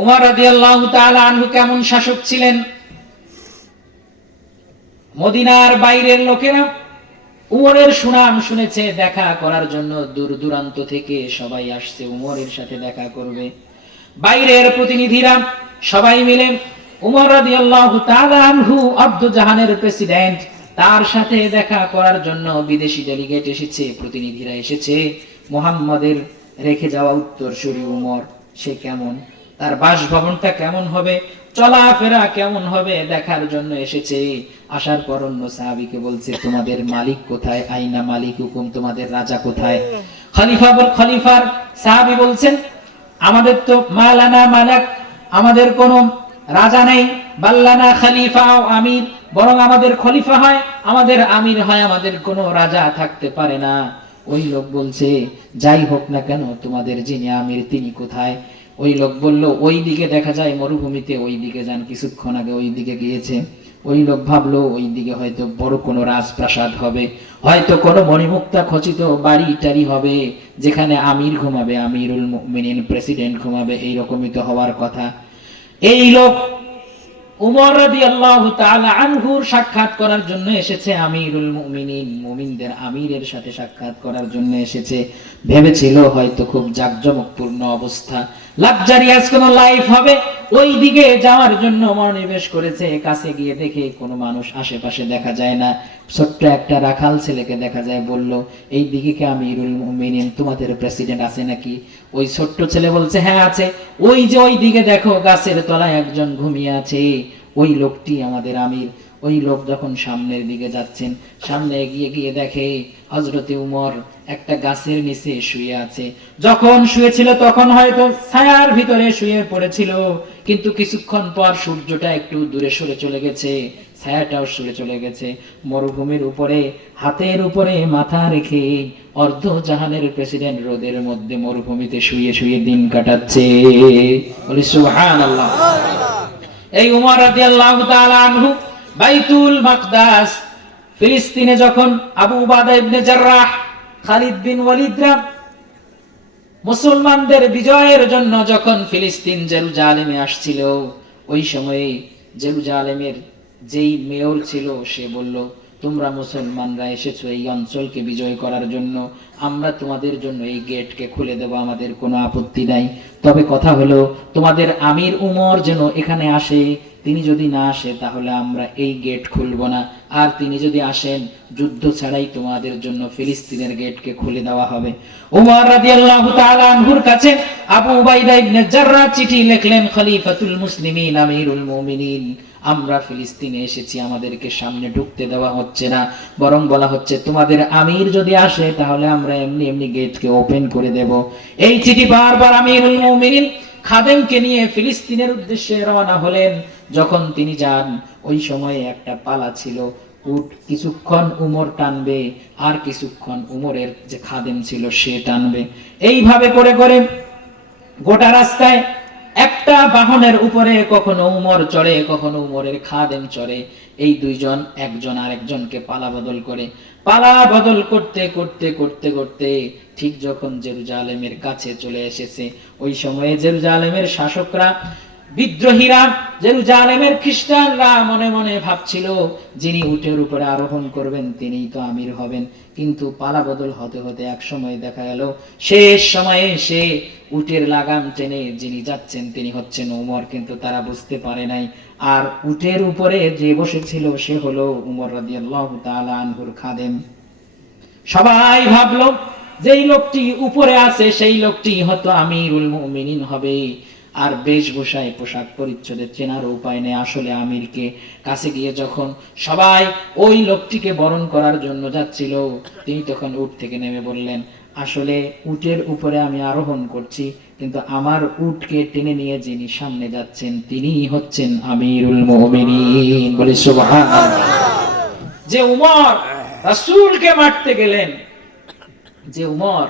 উমর রাদিয়াল্লাহু তাআলা আনহু কেমন শাসক ছিলেন? মদিনার বাইরের লোকেরা উমরের সুনাম শুনেছে, দেখা করার জন্য দূর দূরান্ত থেকে সবাই আসছে উমরের সাথে দেখা করবে। বাইরের প্রতিনিধিরা সবাই মিলে উমর রাদিয়াল্লাহু তাআলা আনহু আব্দু জাহানের প্রেসিডেন্ট, তার সাথে দেখা করার জন্য বিদেশি ডেলিগেট এসেছে, প্রতিনিধিরা এসেছে। মুহাম্মাদের রেখে যাওয়া উত্তরসূরি উমর, সে কেমন, তার বাসভবনটা কেমন হবে, চলাফেরা কেমন হবে দেখার জন্য এসেছে। আসার পর অন্য সাহাবীকে বলছে, তোমাদের মালিক কোথায়? আইনা মালিক হুকুম, তোমাদের রাজা কোথায়? খলিফার সাহাবী বলছেন, আমাদের তো মালানা মালাক, আমাদের কোনো রাজা নেই, বাল্লানা খলিফা ও আমির, বরং আমাদের খলিফা হয়, আমাদের আমির হয়, আমাদের কোনো রাজা থাকতে পারে না। ওই লোক বলছে, যাই হোক না কেন তোমাদের যিনি আমির তিনি কোথায়? ওই লোক বলল, ওই দিকে দেখা যায় মরুভূমিতে, ওই দিকে যান। কিছুক্ষণ আগে ওই দিকে গিয়েছে। ওই লোক ভাবলো ওই দিকে হয়তো বড় কোনো রাজপ্রাসাদ হবে, হয়তো কোনো মণিমুক্তা খচিত বাড়ি টাড়ি হবে, যেখানে আমির ঘুমাবে, আমিরুল মুমিনিন প্রেসিডেন্ট ঘুমাবে, এইরকমই তো হওয়ার কথা। এই লোক উমর রাদিয়াল্লাহু তাআলা আনহুর সাক্ষাৎ করার জন্য এসেছে, আমিরুল মুমিনিন, মুমিনদের আমিরের সাথে সাক্ষাৎ করার জন্য এসেছে। ভেবেছিল হয়তো খুব জাঁকজমকপূর্ণ অবস্থা, লাক্সারিয়াস কোনো লাইফ হবে, ওই দিকে যাওয়ার জন্য মনোনিবেশ করেছে। কাছে গিয়ে দেখে কোনো মানুষ আশেপাশে দেখা যায় না, ছোট্ট একটা রাখাল ছেলেকে দেখা যায়। বলল, এই দিকে কি আমিরুল মুমিনিন তোমাদের প্রেসিডেন্ট আছে নাকি? ওই ছোট্ট ছেলে বলছে, হ্যাঁ আছে। ওই যে ওই দিকে দেখো, গাছের তলায় একজন ঘুমিয়ে আছে, ওই লোকটি আমাদের আমির। ওই লোক যখন সামনের দিকে যাচ্ছেন, সামনে এগিয়ে গিয়ে দেখে হযরতে উমর একটা গাছের নিচে শুয়ে আছে। যখন শুয়েছিল তখন হয়তো ছায়ার ভিতরে শুয়ে পড়েছিল, কিন্তু কিছুক্ষণ পর সূর্যটা একটু দূরে সরে চলে গেছে, ছায়াটাও সরে চলে গেছে। মরুভূমির উপরে হাতের উপরে মাথা রেখে অর্ধ জাহানের প্রেসিডেন্ট রোদের মধ্যে মরুভূমিতে শুয়ে শুয়ে দিন কাটাচ্ছে। বলি সুবহানাল্লাহ। এই উমর রাদিয়াল্লাহু তাআলা আনহু বাইতুল মাকদাস ফিলিস্তিনে যখন আবু উবাদা ইবনে জাররাহ, খালিদ বিন ওয়ালিদরা মুসলমানদের বিজয়ের জন্য যখন ফিলিস্তিন জেরুজালেমে আসছিল, ওই সময়ে জেরুজালেমের যেই মেয়র ছিল সে বলল, তোমরা মুসলমানরা এসেছো এই অঞ্চলকে বিজয় করার জন্য, আমরা তোমাদের জন্য এই গেটকে খুলে দেব, আমাদের কোনো আপত্তি নাই। তবে কথা হলো তোমাদের আমির উমর যেন এখানে আসে, তিনি যদি না আসে তাহলে আমরা এই গেট খুলব না, আর তিনি যদি আসেন যুদ্ধ ছাড়াই তোমাদের জন্য ফিলিস্তিনের গেটকে খুলে দেওয়া হবে। উমর রাদিয়াল্লাহু তাআলা আনহুর কাছে আবু উবাইদা ইবনে জাররাহ চিঠি লিখলেন, খলিফাতুল মুসলিমিন আমিরুল মুমিনিন, আমরা ফিলিস্তিনে এসেছি, আমাদেরকে সামনে ঢুকতে দেওয়া হচ্ছে না, বরং বলা হচ্ছে তোমাদের আমির যদি আসে তাহলে আমরা এমনি এমনি গেটকে ওপেন করে দেব। এই চিঠি বারবার আমিরুল মুমিনিন খাদেমকে নিয়ে ফিলিস্তিনের উদ্দেশ্যে রওনা হলেন। যখন তিনি যান, ওই সময়ে একটা পালা ছিল, উট কিছুক্ষণ উমর টানবে, আর কিছুক্ষণ উমরের যে খাদেম ছিল সে টানবে। এইভাবে করে করে গোটা রাস্তায় একটা বাহনের উপরে কখনো উমর চড়ে, কখনো উমরের খাদেম চড়ে। এই দুইজন একজন আরেকজনকে পালা বদল করে, পালা বদল করতে করতে করতে করতে ঠিক যখন জেরুজালেমের কাছে চলে এসেছে, ওই সময়ে জেরুজালেমের শাসকরা, বিদ্রোহীরা, জেরুজালেমের খ্রিস্টানরা মনে মনে ভাবছিল যিনি উটের উপরে আরোহণ করবেন তিনিই তো আমির হবেন। কিন্তু পালা বদল হতে হতে এক সময় দেখা গেল শেষ সময়ে সে উটের লাগাম টেনে যিনি যাচ্ছেন তিনি হচ্ছেন উমর, কিন্তু তারা বুঝতে পারে নাই। আর উটের উপরে যে বসেছিল সে হলো উমর রাদিয়াল্লাহু তাআলা আনহুর খাদেম। সবাই ভাবলো যেই লোকটি উপরে আছে সেই লোকটি হয়তো আমিরুল মুমিনিন হবে। আর বেশভূষায় পোশাক পরিচ্ছদে চেনার উপায় নেই আসলে আমিরকে। কাছে গিয়ে যখন সবাই ওই লোকটিকে বরণ করার জন্য যাচ্ছিল, তিনি তখন উট থেকে নেমে বললেন, আসলে উটের উপরে আমি আরোহণ করছি, কিন্তু আমার উটকে টেনে নিয়ে যিনি সামনে যাচ্ছেন তিনিই হচ্ছেন আমিরুল মুমিনিন। বলি সুবহানাল্লাহ। যে উমর রাসূলকে মারতে গেলেন, যে উমর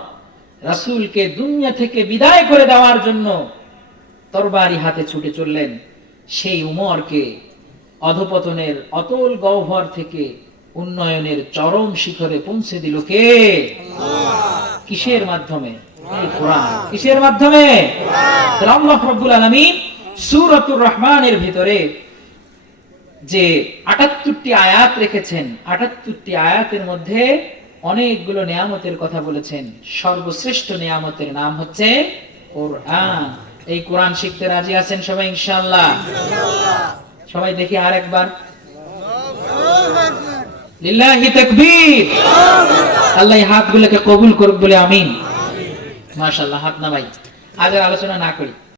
রাসূলকে দুনিয়া থেকে বিদায় করে দেওয়ার জন্য তরবারি হাতে ছুটে চললেন, সেই উমরকে অধপতনের অতল গহ্বর থেকে উন্নয়নের চরম শিখরে পৌঁছে দিল কে? আল্লাহ। কিসের মাধ্যমে? এই কোরআন। কিসের মাধ্যমে? আল্লাহ রাব্বুল আলামিন সূরাতুর রহমানের ভিতরে যে ৭৮টি আয়াত রেখেছেন, ৭৮টি আয়াতের মধ্যে অনেকগুলো নিয়ামতের কথা বলেছেন। সর্বশ্রেষ্ঠ নিয়ামতের নাম হচ্ছে কোরআন। এই কোরআন শিখতে রাজি আছেন সবাই ইনশাআল্লাহ? সবাই দেখি আরেকবার লিল্লাহি তাকবীর। আল্লাহ এই হাতগুলোকে কবুল করুক বলে আমিন। মাশাআল্লাহ, হাত নামাই। আজ আর আলোচনা না করি।